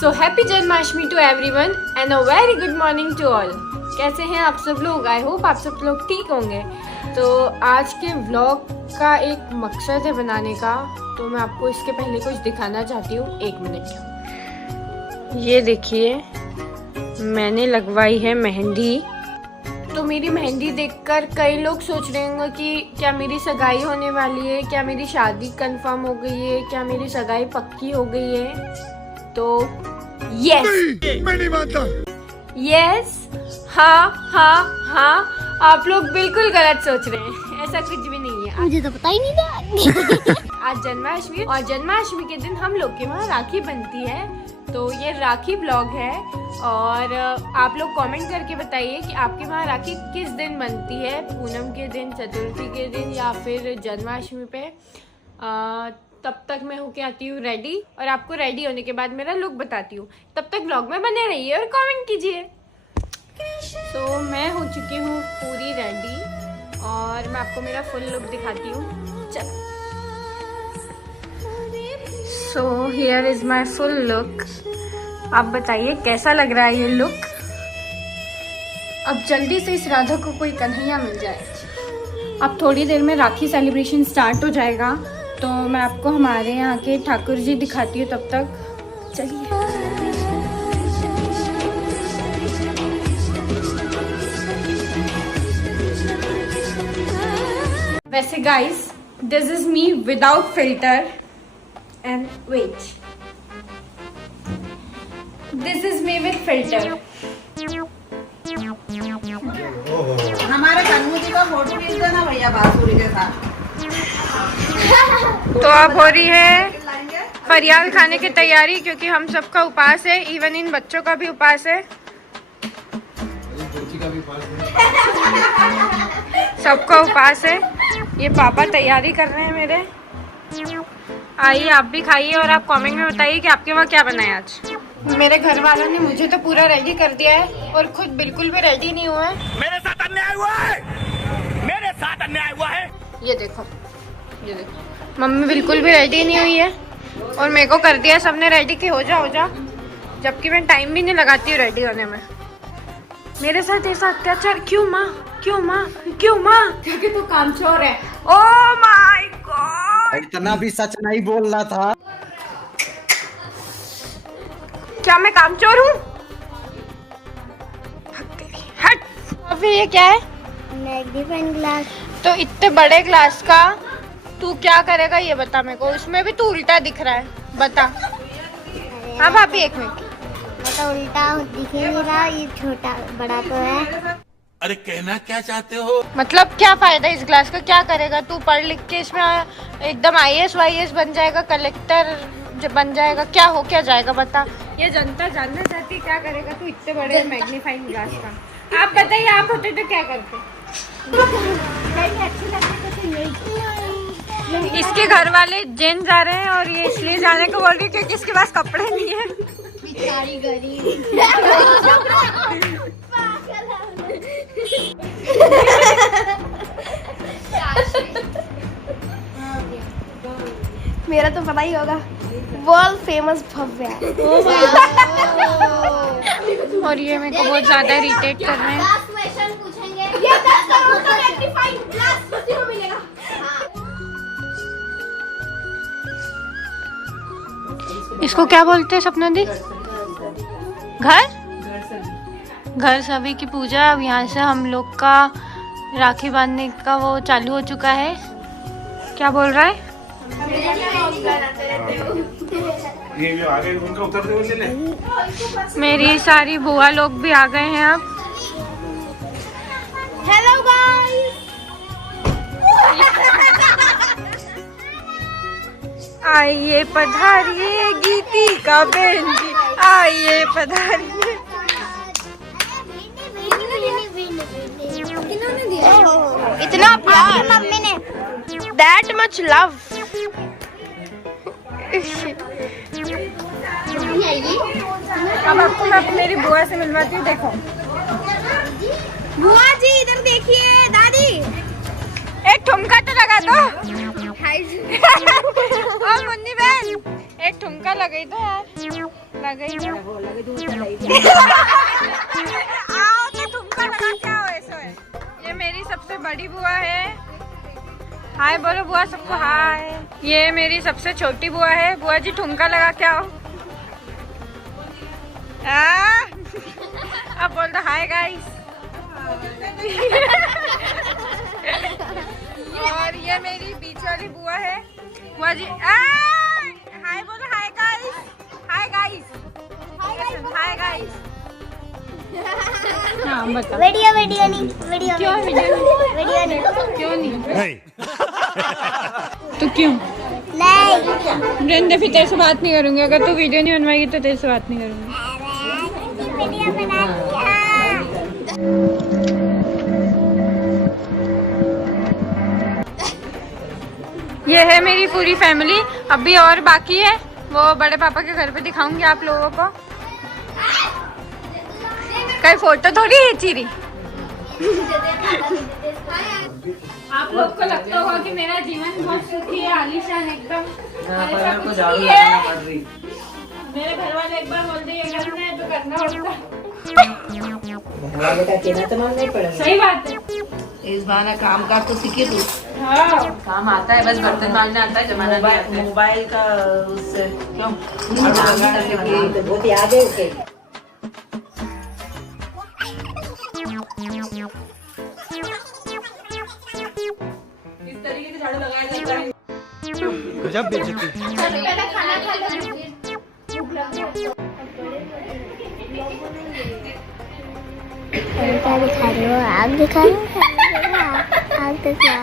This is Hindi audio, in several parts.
So happy Janmashtami to everyone and a very good morning to all. कैसे हैं आप सब लोग? आई होप आप सब लोग ठीक होंगे। तो आज के व्लॉग का एक मकसद है बनाने का, तो मैं आपको इसके पहले कुछ दिखाना चाहती हूँ। 1 मिनट। ये देखिए, मैंने लगवाई है मेहंदी। तो मेरी मेहंदी देखकर कई लोग सोच रहे होंगे कि क्या मेरी सगाई होने वाली है, क्या मेरी शादी कंफर्म हो गई है, क्या मेरी सगाई पक्की हो गई है। तो यस, मैं नहीं मानता। यस, हाँ, आप लोग बिल्कुल गलत सोच रहे हैं। ऐसा कुछ भी नहीं है। मुझे तो पता ही नहीं था। आज जन्माष्टमी और जन्माष्टमी के दिन हम लोग के वहाँ राखी बनती है। तो ये राखी ब्लॉग है और आप लोग कमेंट करके बताइए कि आपके वहाँ राखी किस दिन बनती है, पूनम के दिन, चतुर्थी के दिन या फिर जन्माष्टमी पे। तब तक मैं होके आती हूँ रेडी और आपको रेडी होने के बाद मेरा लुक बताती हूँ। तब तक ब्लॉग में बने रहिए और कमेंट कीजिए। तो मैं हो चुकी हूँ पूरी रेडी और मैं आपको मेरा फुल लुक दिखाती हूँ। चल, so here is my full look. आप बताइए कैसा लग रहा है ये लुक। अब जल्दी से इस राधा को कोई कन्हैया मिल जाए। अब थोड़ी देर में राखी सेलिब्रेशन स्टार्ट हो जाएगा, तो मैं आपको हमारे यहाँ के ठाकुर जी दिखाती हूँ। तब तक चलिए। वैसे guys, this is me without filter and wait, this is me with filter. हमारे कन्नू जी का फोटो खींच देना भैया बांसुरी के साथ। तो अब हो रही है फरियाल खाने की तैयारी, क्योंकि हम सबका उपास है। इवन इन बच्चों का भी उपास है, सबका उपास है। ये पापा तैयारी कर रहे हैं मेरे। आइए आप भी खाइए और आप कमेंट में बताइए कि आपके वहाँ क्या बना है आज। मेरे घर वालों ने मुझे तो पूरा रेडी कर दिया है और खुद बिल्कुल भी रेडी नहीं हुआ है। मेरे साथ अन्याय हुआ है, मेरे साथ अन्याय हुआ है। ये देखो, मम्मी बिल्कुल भी रेडी नहीं हुई है और मेरे को कर दिया सबने रेडी कि हो जा, जबकि मैं टाइम भी नहीं लगाती हूँ रेडी होने में। मेरे साथ ऐसा अत्याचार क्यों माँ? क्योंकि तू कामचोर है। ओह माय गॉड, इतना भी सच नहीं बोलना था। क्या मैं कामचोर हूँ? हट। अभी ये क्या है? Magnifying glass. तो इतने बड़े ग्लास का तू क्या करेगा ये बता मेरे को। उसमें भी तू उल्टा दिख रहा है, बता। हाँ भाभी, 1 मिनट। मतलब उल्टा दिख ही नहीं रहा, ये छोटा बड़ा तो है। अरे कहना क्या चाहते हो? मतलब क्या फायदा इस ग्लास का? क्या करेगा तू? पढ़ लिख के इसमें एकदम IAS वाईएएस बन जाएगा, कलेक्टर बन जाएगा, क्या हो क्या जाएगा बता। ये जनता जानना चाहती है क्या करेगा तू इतने बड़े मैग्नीफाइंग ग्लास का। आप बताइए, आप होते तो क्या करते? इसके घर वाले जैन जा रहे हैं और ये इसलिए जाने को बोल रही है क्योंकि इसके पास कपड़े नहीं है। बेचारी गरीब। मेरा तो पता ही होगा, वर्ल्ड फेमस भव्या। और ये मेरे को बहुत ज्यादा इरिटेट कर रहे हैं। क्वेश्चन पूछेंगे। ये 10 करोड़ का मैग्नीफाइंग ग्लास उसी को मिलेगा। इसको क्या बोलते हैं सपना दी? घर सभी की पूजा। अब यहाँ से हम लोग का राखी बांधने का वो चालू हो चुका है। क्या बोल रहा है? ये भी आगे उनका उतरते हुए ले ले। मेरी सारी बुआ लोग भी आ गए हैं अब। Hello guys. आइए पधारिए गीती का बहन जी, आइए पधारिए। इतना प्यार, मम्मी ने दैट मच लव। अब आपको मैं मेरी बुआ से मिलवाती हूँ। देखो बुआ जी इधर देखिए, दादी। एक ठुमका तो लगा दो। और मुन्नी बहन एक ठुमका लगाई दो यार, लगाई दो। आओ तो ठुमका लगा के आओ ऐसा है। ये मेरी सबसे बड़ी बुआ है, हाय बोलो बुआ सबको हाय। ये मेरी सबसे छोटी बुआ है, बुआ जी ठुमका लगा के आओ। अब बोल दो हाय गाइस। और ये मेरी बीच वाली बुआ है, बुआ जी हाय बोलो hi guys, hi guys, hi guys. हाँ बता। वीडियो नहीं वीडियो क्यों वीडियो नहीं क्यों नहीं? तो क्यों? नहीं वृंदा फिर तेरे से बात नहीं करूंगी, अगर तू वीडियो नहीं बनवाएगी तो तेरे से बात नहीं करूंगी। वीडियो बना दिया। ये है मेरी पूरी फैमिली, अभी और बाकी है, वो बड़े पापा के घर पे दिखाऊंगी आप लोगों को। कई फोटो थोड़ी है चीरी। आप लोग को लगता होगा कि मेरा जीवन बहुत सुखी है, आलीशान एकदम। मेरे घर वाले एक बार बोलते ये करना है तो करना पड़ता। वाले का कहना तो मानना ही पड़ेगा। सही बात है। इस बहाना काम का तो सीखे तू। हाँ काम आता है, बस बर्तन मांजना आता है, जमाना नहीं आता है। मोबाइल का उससे क्यों तो बहुत याद है उसे। इस तरीके से झाड़ू लगाया जाता है। गजब बेइज्जती। पहले खाना खा लो फिर भूख लग गई। क्या दिखा रहे हो? आग दिखा रहे हो? आग दिखा।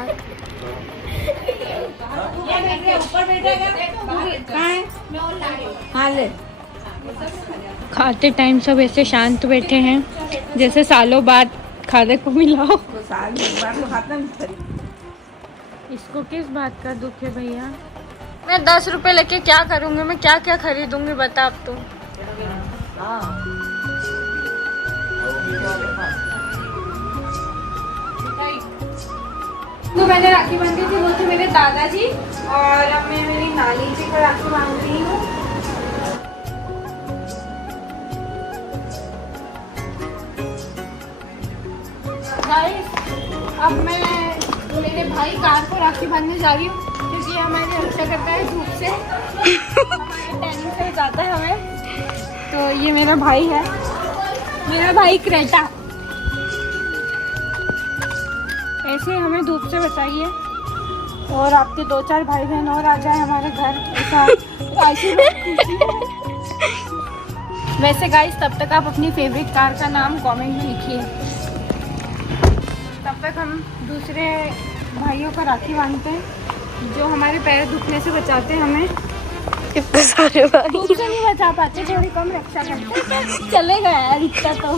खाते टाइम सब ऐसे शांत बैठे हैं जैसे सालों बाद खाने को मिला हो। इसको किस बात का दुख है भैया? मैं 10 रुपए लेके क्या करूँगी? मैं क्या क्या खरीदूंगी बता अब तो। तो मैंने राखी बांधी थी, वो थे मेरे दादाजी, और अब मैं मेरी नानी जी को राखी बांध रही हूँ। अब मैं मेरे भाई कार को राखी बांधने जा रही हूँ, क्योंकि ये हमारी रक्षा करता है धूप से, हमारे टैनिंग से बचाता है हमें। तो ये मेरा भाई है, मेरा भाई क्रेटा, ऐसे हमें धूप से बचाइए। और आपके 2-4 भाई बहन और आ जाए हमारे घर, ऐसा आशीर्वाद कीजिए। वैसे गाइस तब तक आप अपनी फेवरेट कार का नाम कमेंट में लिखिए, तब तक हम दूसरे भाइयों को राखी बांधते हैं जो हमारे पैर दुखने से बचाते हैं हमें। इतने सारे भाई धूप से नहीं बचा पाते, थोड़ी कम रक्षा करते। चलेगा यार इतना तो।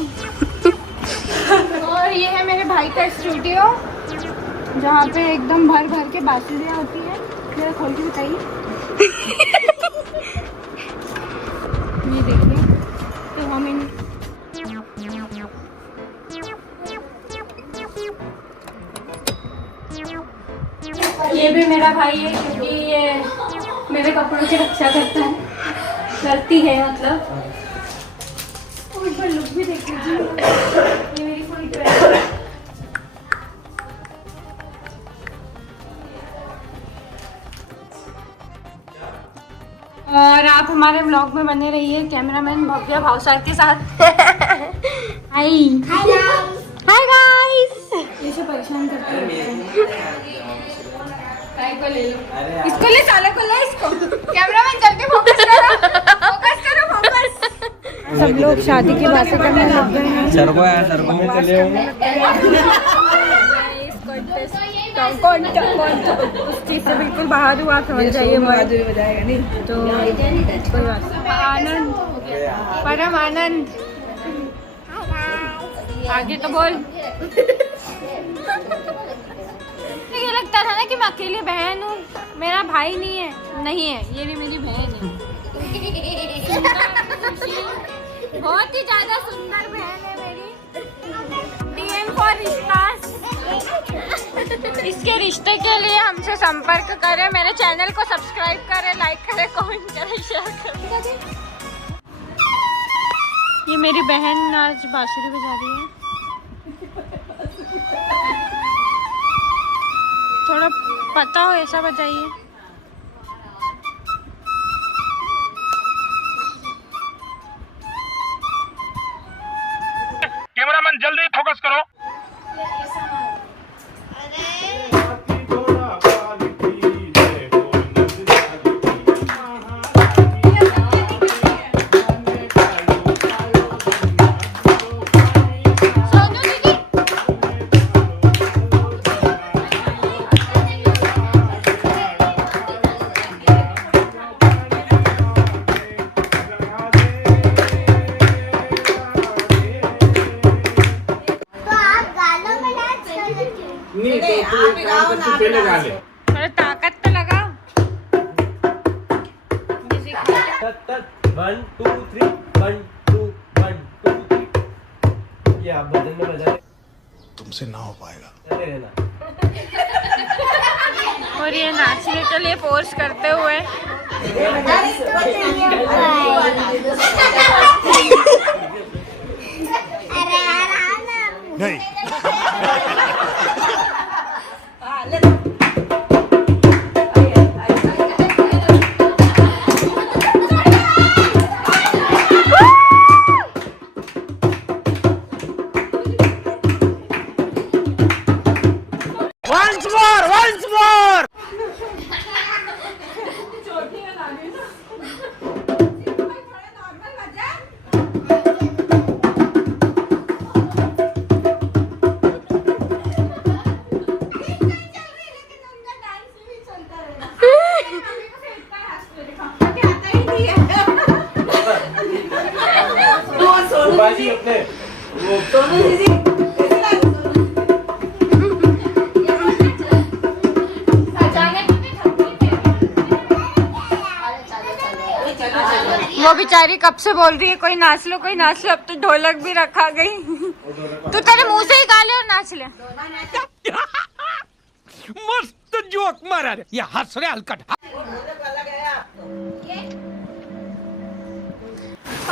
और ये है मेरे भाई का स्टूडियो, जहाँ पे एकदम भर भर के बांसुरियाँ होती है। जरा खोल के बताइए। ये देखिए, तो हम इन ये भी मेरा भाई है, क्योंकि ये मेरे कपड़ों की रक्षा करता है, करती है मतलब। और एक बार लुक भी देख लीजिए, ये मेरी फोटो है। और आप हमारे ब्लॉग में बने रहिए कैमरामैन भव्या भावसार के साथ। हाय हाय गाइस, इसे परेशान करते हैं। को ले लो, इसको ले, साले को ले, इसको। कैमरामैन जल्दी फोकस करो, फोकस करो, फोकस। सब लोग शादी की बातें करने लग गए हैं। सर को उस चीज से बिल्कुल बाहर हुआ, समझ जाइए। बजाएगा नहीं तो कोई बात नहीं। आनंद, परम आनंद। आगे तो बोल। ये लगता था ना कि मैं अकेली बहन हूँ, मेरा भाई नहीं है। नहीं है, ये भी मेरी बहन है। बहुत ही ज्यादा सुंदर बहन है मेरी। DM फॉर रिश्ता। इसके रिश्ते के लिए हमसे संपर्क करें, मेरे चैनल को सब्सक्राइब करें, लाइक करें, कमेंट करें, शेयर करें। ये मेरी बहन आज बांसुरी बजा रही है। थोड़ा पता हो ऐसा बताइए। कैमरामैन जल्दी फोकस करो। पहले गा ले। थोड़ा ताकत तो लगाओ। 1 2 3 1 2 1 2 3। ये आप बदल में बजा तुमसे ना हो पाएगा। चले रहना। और ये नाचने के लिए फोर्स करते हुए नहीं। Once more! बाजी अपने सोनू दीदी वो बेचारी कब से बोल रही है कोई नाच लो कोई नाच लो। अब तो ढोलक भी रखा गई। तू तेरे मुंह से ही गा ले और नाच ले। मस्त जोक मारा रे। ये हंस रहे हलकट।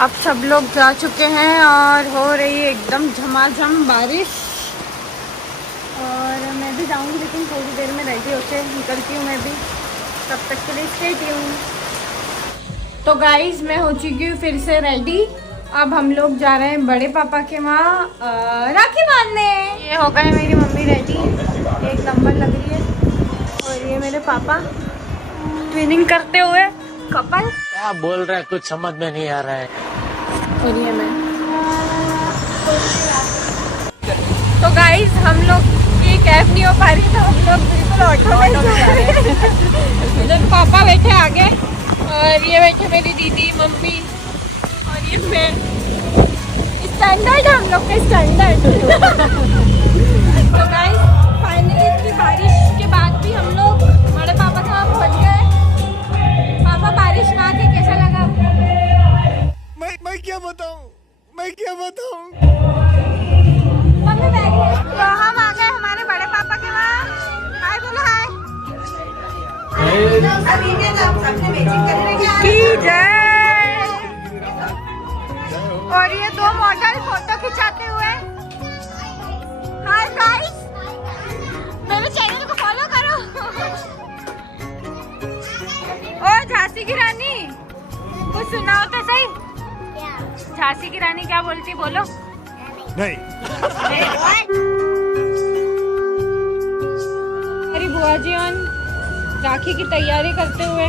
अब सब लोग जा चुके हैं और हो रही है एकदम झमाझम बारिश। और मैं भी जाऊंगी लेकिन थोड़ी देर में रेडी होके निकलती हूँ मैं भी। तब तक के लिए स्टे ट्यून्ड। तो गाइज मैं हो चुकी हूँ फिर से रेडी। अब हम लोग जा रहे हैं बड़े पापा के वहाँ राखी बांधने। ये हो गए मेरी मम्मी रेडी, एक नंबर लग रही है। और ये मेरे पापा ट्विनिंग करते हुए कपल। क्या बोल रहा है कुछ समझ में नहीं आ रहा है। और ये मैं। तो गाइज हम लोग की कैब नहीं हो पा रही तो हम लोग बिल्कुल ऑटो में जा रहे हैं। इधर पापा बैठे आगे और ये बैठे मेरी दीदी मम्मी और ये मैं। स्टैंडर्ड हम लोग के स्टैंडर्ड। तो गाइस फाइनली इतनी बारिश के बाद भी हम लोग बड़े पापा के वहाँ पहुँच गए। पापा बारिश में आके कैसा लगा? मैं क्या बताऊं? मैं क्या बताऊं? मम्मी बैठ गई। तो हम आ गए हमारे बड़े पापा के वहाँ। हाय बोलो हाय। सबने मैचिंग करने की जय। और ये दो मॉडल फोटो खिंचाते हुए। हाय गाइस, मेरे चैनल को फॉलो करो। ओ झांसी की रानी कुछ सुनाओ तो सही। झांसी की रानी क्या बोलती बोलो। नहीं। मेरी बुआ जी और राखी की तैयारी करते हुए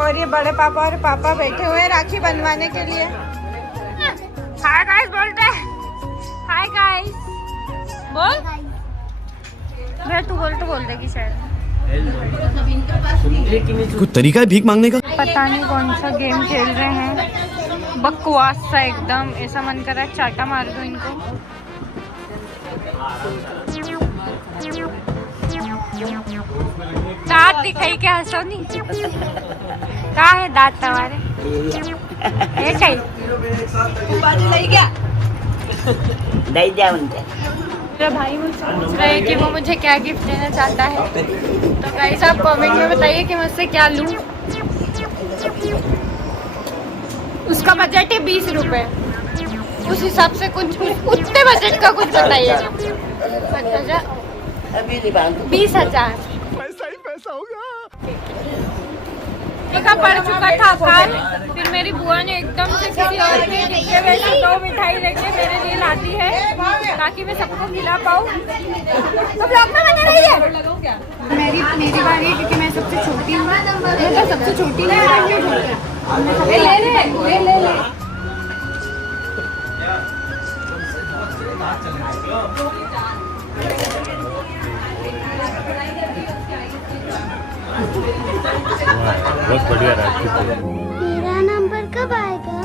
और ये बड़े पापा और पापा बैठे हुए हैं राखी बनवाने के लिए। हाय गाइस बोलते हैं। हाय गाइस बोल। मैं तू बोल देगी शायद। कुछ तरीका है भीख मांगने का? पता नहीं कौन सा गेम खेल रहे हैं, बकवास सा एकदम। ऐसा मन कर रहा है चाटा मार दो इनको। दांत दिखाई क्या हंसो नहीं। कहा है दांत तुम्हारे? ये कहीं बाजू ले क्या? दे जा उनके। मेरा भाई मुझसे पूछ रहा है कि वो मुझे क्या गिफ्ट देना चाहता है, तो गाइस आप कमेंट में बताइए कि मुझसे क्या लूँ। उसका बजट है 20 रुपये, उस हिसाब से कुछ उतने बजट का कुछ बताइए। 20,000 देखा पड़ चुका था खाल। फिर मेरी बुआ ने एकदम से किसी और के डिब्बे में से 2 मिठाई लेके मेरे लिए लाती है ताकि मैं सबको खिला पाऊँ। तो ब्लॉग में बने रहिए। मेरी बारी है क्योंकि मैं सबसे छोटी हूँ। मैं सबसे छोटी नहीं ले। बहुत बढ़िया रहा। मेरा नंबर कब आएगा?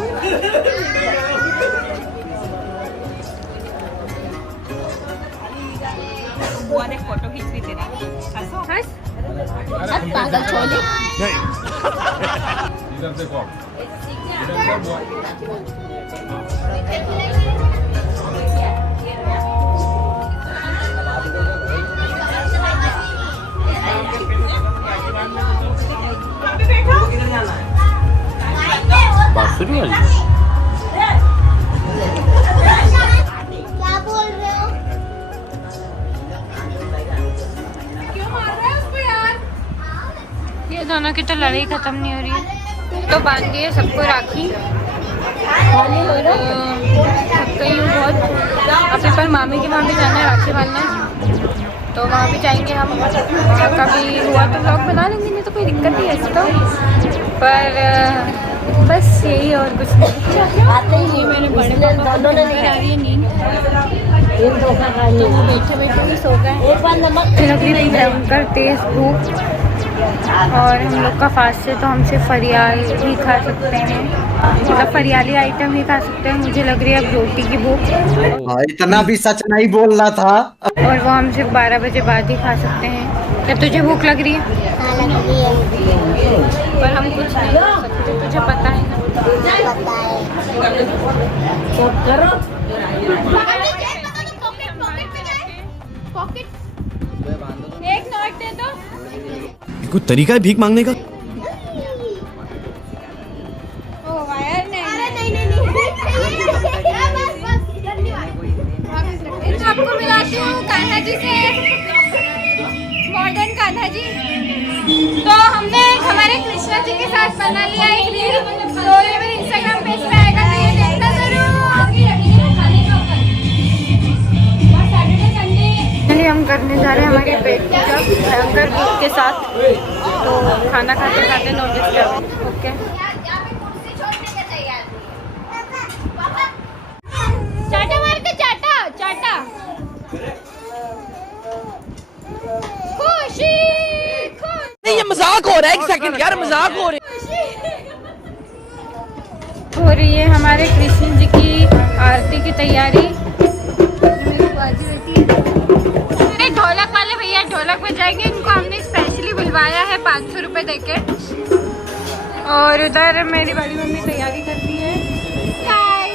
बुआ ने फोटो खींच ली तेरी। हंस पागल छोले। इधर देखो बांसुरी वाली क्या बोल रहे हो? क्यों मार रहा है उसको यार? ये दोनों की तो लड़ाई खत्म नहीं हो रही है। तो बांध दिए सबको राखी। थक गई हूँ बहुत। अपने पर मामी के वहाँ भी जाना है राखी बांधने, तो वहाँ भी जाएंगे हम। कभी हुआ तो ब्लॉग बना लेंगे, नहीं तो कोई दिक्कत नहीं है ऐसे तो। पर बस यही और कुछ नहीं। आते ही नहीं मेरे बड़े पापा को आ रही है नींद, तो वो बैठे बैठे ही सो गए। फिर अभी भयंकर तेज धूप और हम लोग का फास्ट है, तो हम सिर्फ फरियाल ही खा सकते हैं, मतलब फरियाली आइटम ही खा सकते हैं। मुझे लग रही है अब रोटी की भूख, इतना भी सच नहीं बोलना था। और वो हम सिर्फ 12 बजे बाद ही खा सकते हैं। क्या तुझे भूख लग रही है? हाँ लग रही है। पर हम कुछ नहीं कर सकते, तुझे पता है ना। पता है। एक नोट दे दो। कुछ तरीका है भीख मांगने का? ओ वायर नहीं। आपको मिलाती हूँ कान्हा जी से, मॉडर्न कान्हा जी। तो हमने हमारे कृष्णा जी के साथ बना लिया एक रील, तो ये मेरे इंस्टाग्राम पेज पे आएगा, तो ये देखना जरूर। हम करने जा रहे हैं हमारे पेट की भयंकर भूख के साथ, तो खाना खाते खाते नोटिस किया। ओके चाटा मार के चाटा चाटा। खुशी ये मजाक हो रहा है, एक सेकंड यार, मजाक हो रहा हो रही है हमारे कृष्ण जी की आरती की तैयारी। ढोलक वाले भैया ढोलक बजाएंगे, इनको हमने स्पेशली बुलवाया है 500 रुपये देके। और उधर मेरी बड़ी मम्मी तैयारी कर रही है। हाय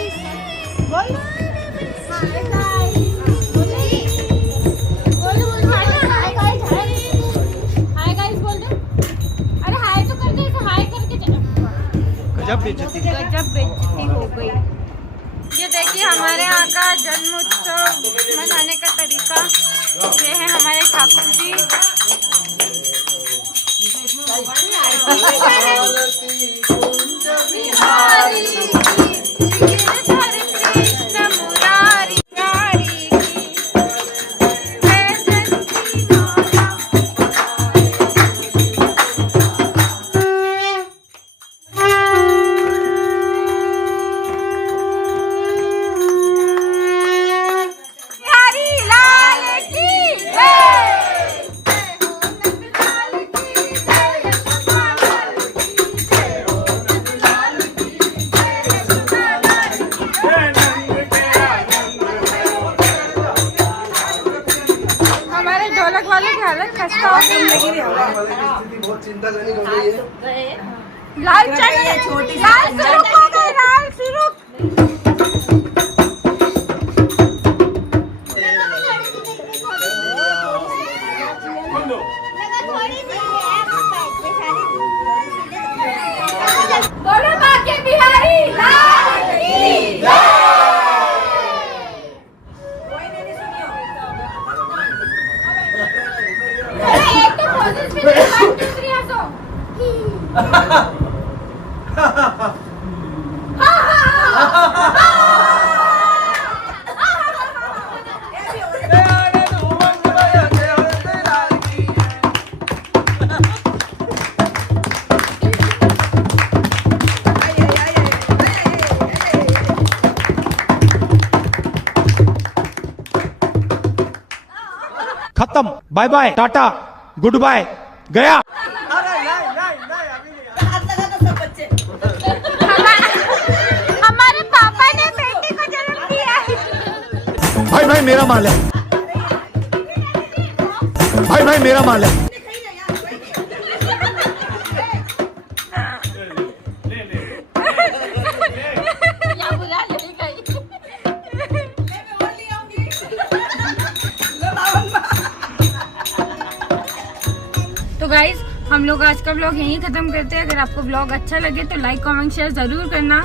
गाइस बोल दो। अरे हाय तो कर दे, हाय करके गजब बेइज्जती हो गई। ये देखिए हमारे यहाँ का जन्म उत्सव मनाने का तरीका। ये है हमारे ठाकुर जी। लाल छोटी लाल सुरुक हो गए, लाल सुरुक। Bye bye tata good bye गया। हमारे पापा ने बेटे को जन्म दिया है। भाई भाई मेरा माल है, भाई भाई मेरा माल है। तो गाइज हम लोग आज का व्लॉग यहीं खत्म करते हैं। अगर आपको व्लॉग अच्छा लगे तो लाइक कमेंट शेयर जरूर करना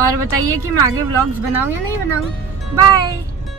और बताइए कि मैं आगे व्लॉग्स बनाऊं या नहीं बनाऊं। बाय।